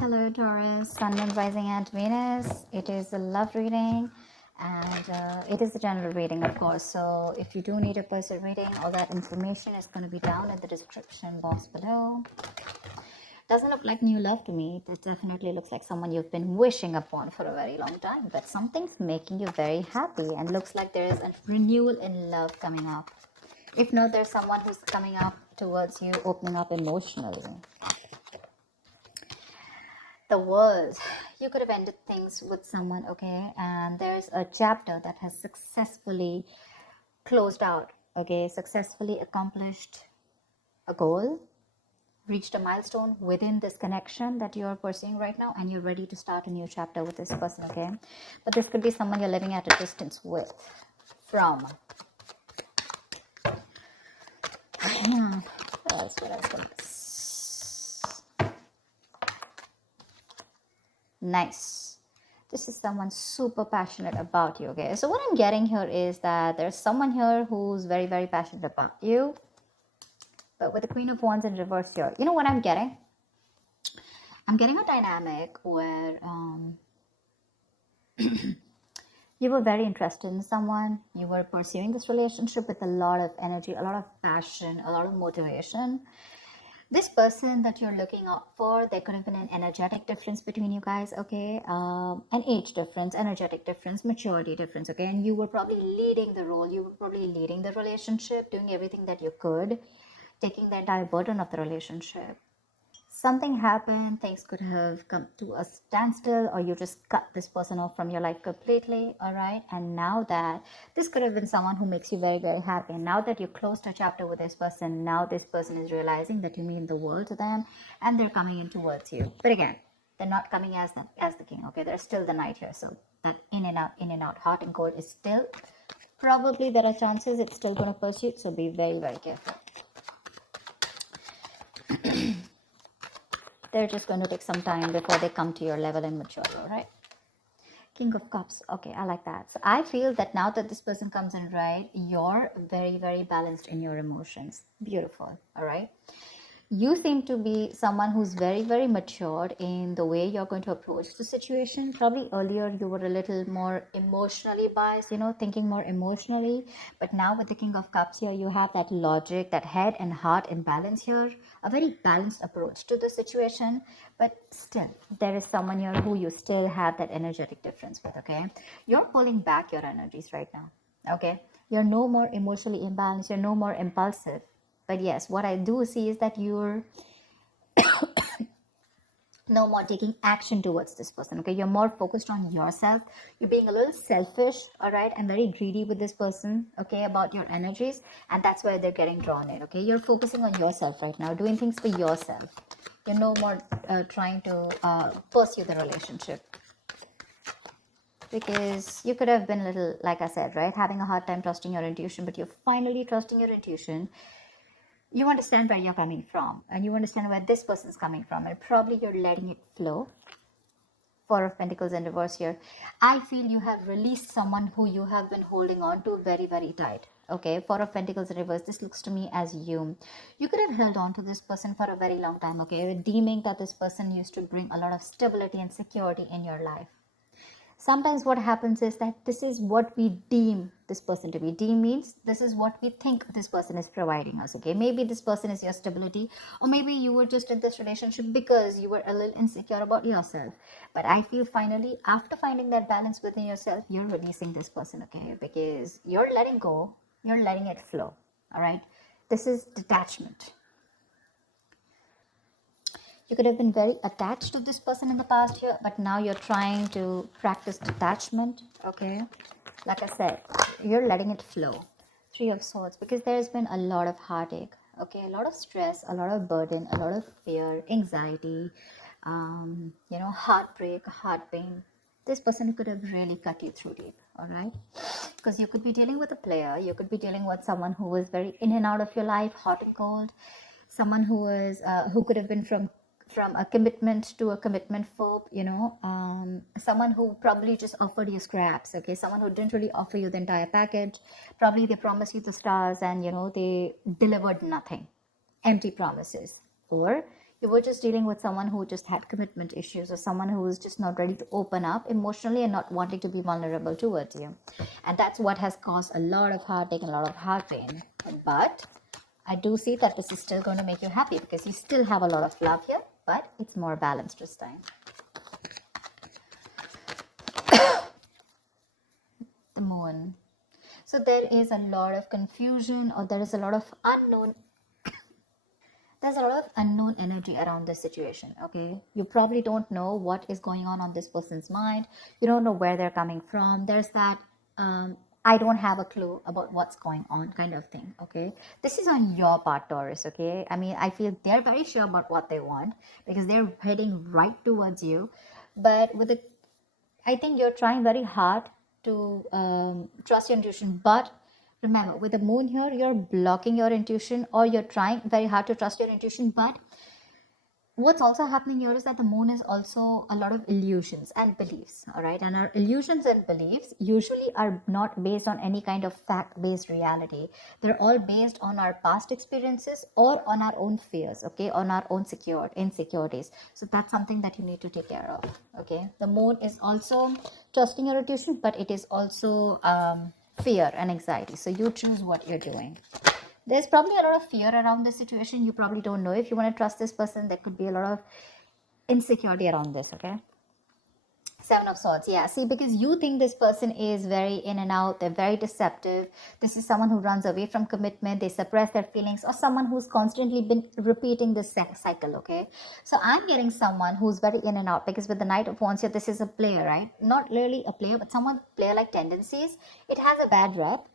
Hello Taurus, Sun, Moon, Rising and Venus. It is a love reading and it is a general reading, of course. So if you do need a personal reading, all that information is going to be down in the description box below. Doesn't look like new love to me. It definitely looks like someone you've been wishing upon for a very long time, but something's making you very happy and looks like there is a renewal in love coming up. If not, there's someone who's coming up towards you, opening up emotionally. The World. You could have ended things with someone, okay, and there's a chapter that has successfully closed out, okay, successfully accomplished a goal, reached a milestone within this connection that you're pursuing right now, and you're ready to start a new chapter with this person, okay. But this could be someone you're living at a distance with, from. What else? Nice. This is someone super passionate about you, okay. So what I'm getting here is that there's someone here who's very, very passionate about you, but with the Queen of Wands in reverse here, you know what I'm getting? I'm getting a dynamic where you were very interested in someone, you were pursuing this relationship with a lot of energy, a lot of passion, a lot of motivation. This person that you're looking out for, there could have been an energetic difference between you guys, okay, an age difference, energetic difference, maturity difference, okay, and you were probably leading the role, you were probably leading the relationship, doing everything that you could, taking the entire burden of the relationship. Something happened, things could have come to a standstill, or you just cut this person off from your life completely, all right? And now that this could have been someone who makes you very, very happy. And now that you closed a chapter with this person, now this person is realizing that you mean the world to them, and they're coming in towards you. But again, they're not coming as the king, okay? There's still the knight here, so that in and out, hot and cold is still, probably there are chances it's still going to pursue, so be very, very careful. They're just going to take some time before they come to your level and mature, all right? King of Cups. Okay, I like that. So I feel that now that this person comes in, right, you're very, very balanced in your emotions. Beautiful, all right? You seem to be someone who's very, very matured in the way you're going to approach the situation. Probably earlier you were a little more emotionally biased, thinking more emotionally. But now with the King of Cups here, you have that logic, that head and heart in balance here. A very balanced approach to the situation. But still, there is someone here who you still have that energetic difference with, okay? You're pulling back your energies right now, okay? You're no more emotionally imbalanced. You're no more impulsive. But yes, what I do see is that you're no more taking action towards this person, okay? You're more focused on yourself. You're being a little selfish, all right, and very greedy with this person, okay, about your energies, and that's where they're getting drawn in, okay? You're focusing on yourself right now, doing things for yourself. You're no more trying to pursue the relationship, because you could have been a little, like I said, right, having a hard time trusting your intuition, but you're finally trusting your intuition. You understand where you're coming from, and you understand where this person's coming from, and probably you're letting it flow. Four of Pentacles in reverse here. I feel you have released someone who you have been holding on to very, very tight. Okay, Four of Pentacles in reverse. This looks to me as you could have held on to this person for a very long time, okay, deeming that this person used to bring a lot of stability and security in your life. Sometimes what happens is that this is what we deem this person to be. Deem means this is what we think this person is providing us, okay? Maybe this person is your stability, or maybe you were just in this relationship because you were a little insecure about yourself. But I feel finally, after finding that balance within yourself, you're releasing this person, okay? Because you're letting go, you're letting it flow, all right? This is detachment. You could have been very attached to this person in the past here, but now you're trying to practice detachment, okay? Like I said, you're letting it flow. Three of Swords, because there's been a lot of heartache, okay? A lot of stress, a lot of burden, a lot of fear, anxiety, heartbreak, heart pain. This person could have really cut you through deep, all right? Because you could be dealing with a player, you could be dealing with someone who was very in and out of your life, hot and cold, someone who could have been from a commitment to a commitment phobe, someone who probably just offered you scraps, okay, someone who didn't really offer you the entire package. Probably they promised you the stars and they delivered nothing, empty promises. Or You were just dealing with someone who just had commitment issues, or someone who was just not ready to open up emotionally and not wanting to be vulnerable towards you. And that's what has caused a lot of heartache and a lot of heart pain. But I do see that this is still going to make you happy, because you still have a lot of love here, but it's more balanced this time. The moon. So there is a lot of confusion, or there is a lot of unknown. There's a lot of unknown energy around this situation. Okay, you probably don't know what is going on this person's mind. You don't know where they're coming from. There's that I don't have a clue about what's going on kind of thing. Okay, this is on your part, Taurus. Okay, I mean, I feel they're very sure about what they want, because they're heading right towards you. But with the, I think you're trying very hard to trust your intuition. But remember, with the moon here, you're blocking your intuition, or you're trying very hard to trust your intuition. But what's also happening here is that the moon is also a lot of illusions and beliefs. All right. And our illusions and beliefs usually are not based on any kind of fact-based reality. They're all based on our past experiences or on our own fears. Okay, on our own insecurities. So that's something that you need to take care of. Okay, the moon is also trusting your intuition, but it is also fear and anxiety. So you choose what you're doing. There's probably a lot of fear around this situation. You probably don't know if you want to trust this person. There could be a lot of insecurity around this. Okay, Seven of Swords. Yeah, see, because you think this person is very in and out, they're very deceptive. This is someone who runs away from commitment, they suppress their feelings, or someone who's constantly been repeating this cycle. Okay, so I'm getting someone who's very in and out, because with the Knight of Wands here, this is a player, right? Not really a player, but someone player-like tendencies. It has a bad rep.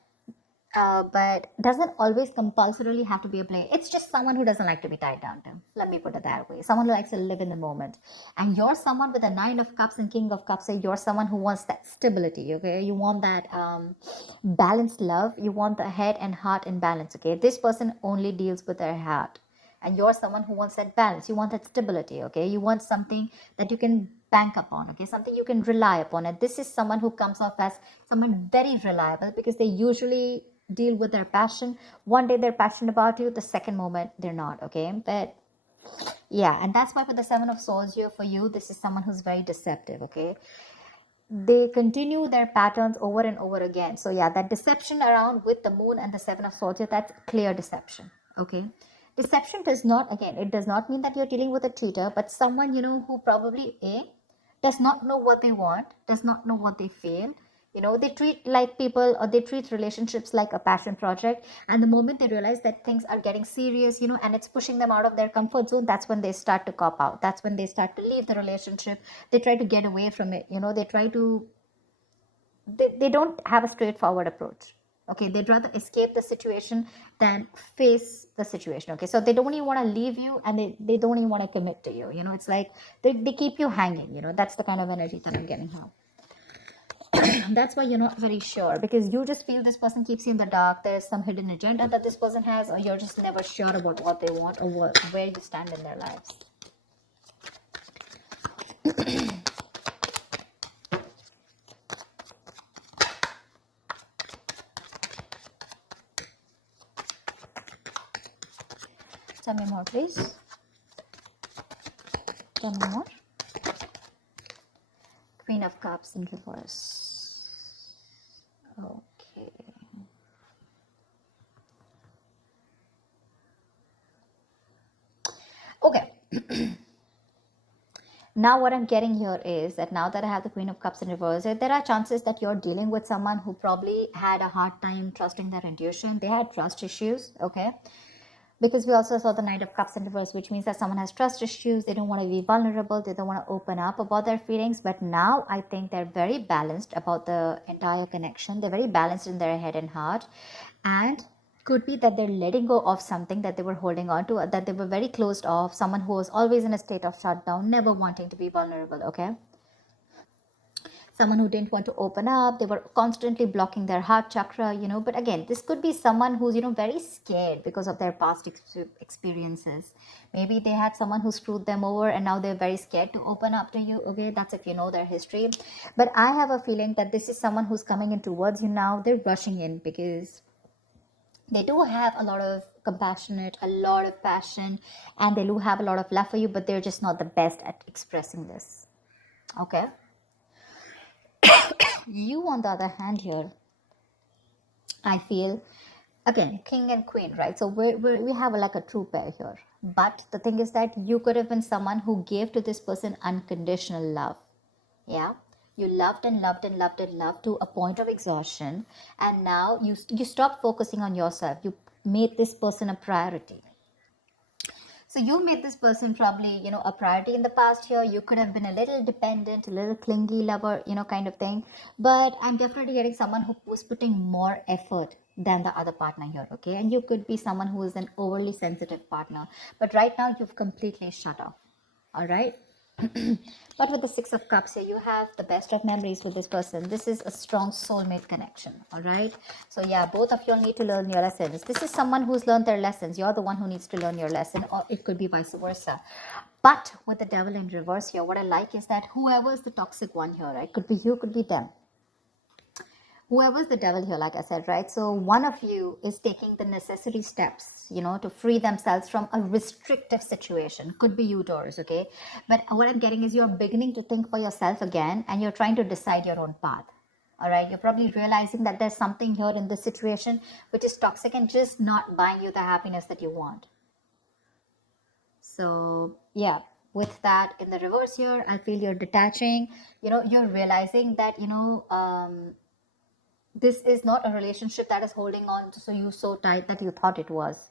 But doesn't always compulsorily have to be a player. It's just someone who doesn't like to be tied down to. Let me put it that way. Someone who likes to live in the moment. And you're someone with a Nine of Cups and King of Cups. So you're someone who wants that stability, okay? You want that balanced love. You want the head and heart in balance, okay? This person only deals with their heart. And you're someone who wants that balance. You want that stability, okay? You want something that you can bank upon, okay? Something you can rely upon. And this is someone who comes off as someone very reliable, because they usually deal with their passion. One day they're passionate about you, the second moment they're not. Okay, but yeah, and that's why with the Seven of Swords here for you, this is someone who's very deceptive. Okay, they continue their patterns over and over again. So yeah, that deception around with the moon and the Seven of Swords here, that's clear deception. Okay, deception does not, again, it does not mean that you're dealing with a cheater, but someone, you know, who probably does not know what they want, does not know what they feel. You know, they treat like people, or they treat relationships like a passion project. And the moment they realize that things are getting serious, you know, and it's pushing them out of their comfort zone, that's when they start to cop out. That's when they start to leave the relationship. They try to get away from it. You know, they try to, they don't have a straightforward approach. Okay, they'd rather escape the situation than face the situation. Okay, so they don't even want to leave you, and they don't even want to commit to you. You know, it's like they keep you hanging. You know, that's the kind of energy that I'm getting now. That's why you're not very sure, because you just feel this person keeps you in the dark. There's some hidden agenda that this person has, or you're just never sure about what they want, or where you stand in their lives. Tell me more, please. Tell me more. Queen of Cups in reverse. Okay. Okay. Now what I'm getting here is that now that I have the Queen of Cups in reverse, there are chances that you're dealing with someone who probably had a hard time trusting their intuition. They had trust issues, okay? Because we also saw the Knight of Cups in reverse, which means that someone has trust issues. They don't want to be vulnerable. They don't want to open up about their feelings. But now I think they're very balanced about the entire connection. They're very balanced in their head and heart. And could be that they're letting go of something that they were holding on to, that they were very closed off, someone who was always in a state of shutdown, never wanting to be vulnerable, okay? Someone who didn't want to open up, they were constantly blocking their heart chakra, you know. But again, this could be someone who's, you know, very scared because of their past experiences. Maybe they had someone who screwed them over, and now they're very scared to open up to you. Okay, that's if you know their history. But I have a feeling that this is someone who's coming in towards you now. They're rushing in because They do have a lot of compassionate, a lot of passion, and they do have a lot of love for you, but they're just not the best at expressing this. Okay. You, on the other hand, here, I feel, again, king and queen, right? So we have like a true pair here. But the thing is that you could have been someone who gave to this person unconditional love. Yeah. You loved and loved and loved and loved to a point of exhaustion. And now you stopped focusing on yourself. You made this person a priority. So you made this person probably, a priority in the past here. You could have been a little dependent, a little clingy lover, kind of thing. But I'm definitely getting someone who was putting more effort than the other partner here, okay? And you could be someone who is an overly sensitive partner. But right now you've completely shut off, all right? But with the Six of Cups here, you have the best of memories with this person. This is a strong soulmate connection, all right? So yeah, both of you all need to learn your lessons. This is someone who's learned their lessons. You're the one who needs to learn your lesson, or it could be vice versa. But with the devil in reverse here, what I like is that whoever is the toxic one here, right? Could be you, could be them. Whoever's the devil here, like I said, right? So one of you is taking the necessary steps, to free themselves from a restrictive situation. Could be you, Taurus, okay? But what I'm getting is you're beginning to think for yourself again, and you're trying to decide your own path. All right, you're probably realizing that there's something here in this situation which is toxic and just not buying you the happiness that you want. So yeah, with that in the reverse here, I feel you're detaching. You're realizing that this is not a relationship that is holding on to you so tight that you thought it was,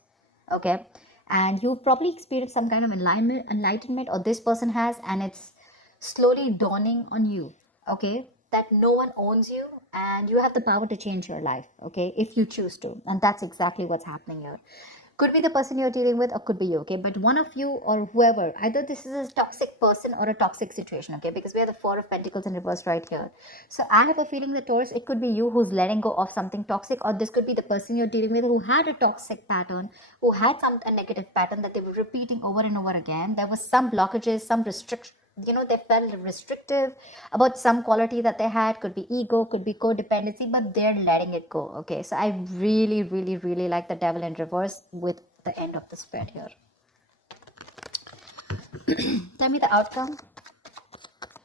okay? And you've probably experienced some kind of enlightenment, or this person has, and it's slowly dawning on you, okay, that no one owns you and you have the power to change your life, okay, if you choose to. And that's exactly what's happening here. Could be the person you're dealing with, or could be you, okay? But one of you or whoever, either this is a toxic person or a toxic situation, okay? Because we have the Four of Pentacles in reverse right here. So I have a feeling that, Taurus, it could be you who's letting go of something toxic, or this could be the person you're dealing with who had a toxic pattern, who had a negative pattern that they were repeating over and over again. There was some blockages, some restriction. They felt restrictive about some quality that they had. Could be ego, could be codependency, but they're letting it go, okay? So I really, really, really like the devil in reverse with the end of the spread here. Tell me the outcome.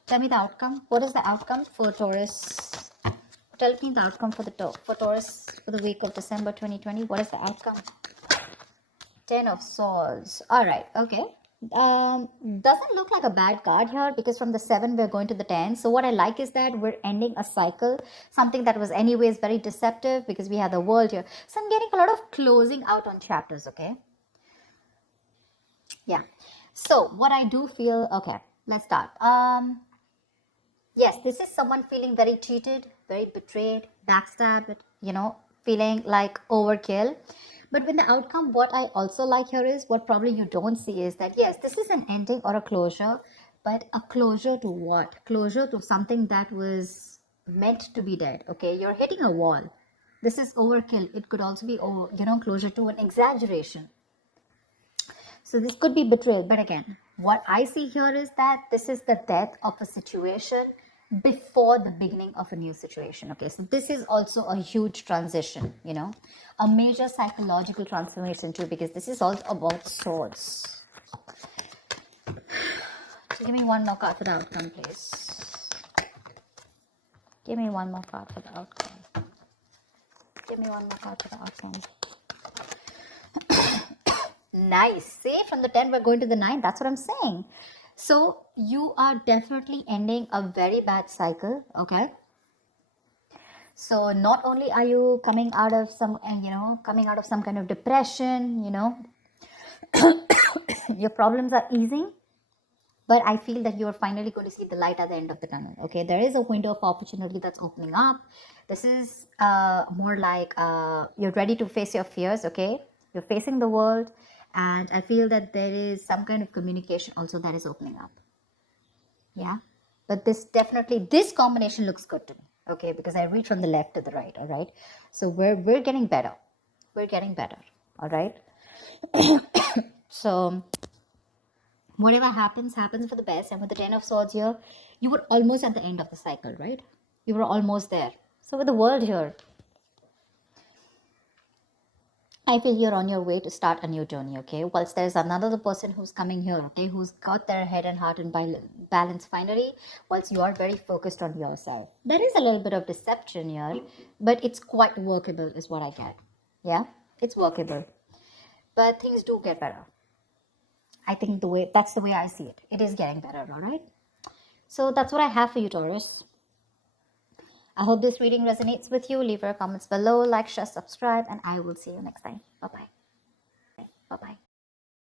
Tell me the outcome. What is the outcome for Taurus? Tell me the outcome for Taurus for the week of December 2020. What is the outcome? 10 of Swords. All right, okay. Doesn't look like a bad card here, because from the 7 we're going to the 10. So what I like is that we're ending a cycle, something that was anyways very deceptive, because we have the world here. So I'm getting a lot of closing out on chapters, okay? Yeah. So what I do feel, okay, let's start. Yes, this is someone feeling very cheated, very betrayed, backstabbed, feeling like overkill. But with the outcome, what I also like here is, what probably you don't see is that, yes, this is an ending or a closure, but a closure to what? Closure to something that was meant to be dead, okay? You're hitting a wall. This is overkill. It could also be, closure to an exaggeration. So this could be betrayal. But again, what I see here is that this is the death of a situation before the beginning of a new situation, okay? So this is also a huge transition, a major psychological transformation too, because this is all about swords. So give me one more card for the outcome, please. Give me one more card for the outcome. Give me one more card for the outcome. Nice. See, from the 10 we're going to the 9. That's what I'm saying. So you are definitely ending a very bad cycle, okay? So not only are you coming out of some kind of depression, your problems are easing, but I feel that you're finally going to see the light at the end of the tunnel, okay? There is a window of opportunity that's opening up. This is more like you're ready to face your fears, okay? You're facing the world. And I feel that there is some kind of communication also that is opening up. Yeah. But this combination looks good to me. Okay. Because I read from the left to the right. All right. So we're getting better. We're getting better. All right. So whatever happens for the best. And with the 10 of Swords here, you were almost at the end of the cycle, right? You were almost there. So with the world here, I feel you're on your way to start a new journey, okay? Whilst there's another person who's coming here, okay, who's got their head and heart in balance finally, whilst you are very focused on yourself. There is a little bit of deception here, but it's quite workable, is what I get. Yeah, it's workable. But things do get better. I think that's the way I see it. It is getting better, all right? So that's what I have for you, Taurus. I hope this reading resonates with you. Leave your comments below, like, share, subscribe, and I will see you next time. Bye bye. Bye bye.